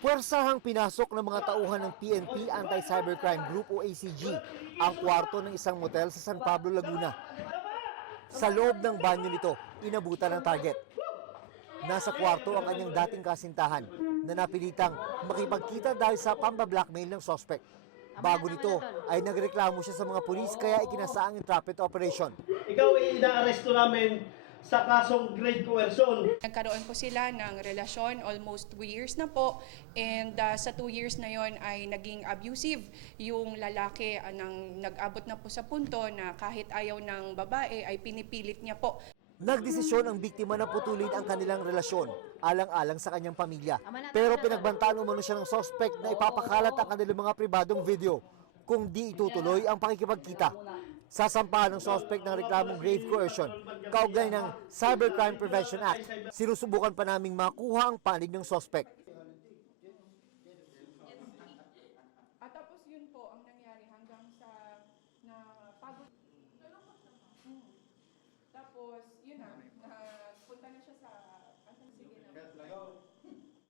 Puwersahang pinasok ng mga tauhan ng PNP Anti-Cybercrime Group o ACG ang kwarto ng isang motel sa San Pablo, Laguna. Sa loob ng banyo nito, inabutan ng target. Nasa kwarto ang kanyang dating kasintahan na napilitang makipagkita dahil sa pambablackmail ng suspect. Bago nito ay nagreklamo siya sa mga pulis kaya ikinasa ang entrapment operation. Ikaw ay inaaresto namin sa kasong grade coercion. Nagkaroon po sila ng relasyon almost 2 years na po, and sa 2 years na yon ay naging abusive yung lalaki, nag-abot na po sa punto na kahit ayaw ng babae ay pinipilit niya po. Nagdesisyon ang biktima na putulin ang kanilang relasyon, alang-alang sa kanyang pamilya. Pero pinagbantaan umano siya ng suspect na ipapakalat ang kanilang mga pribadong video kung di itutuloy ang pakikipagkita. Sasampahan ng suspect ng reklamong grave coercion, kaugnay ng Cybercrime Prevention Act. Sinusubukan pa naming makuha ang panig ng suspect. At tapos yun po ang nangyari hanggang sa napagod. Tapos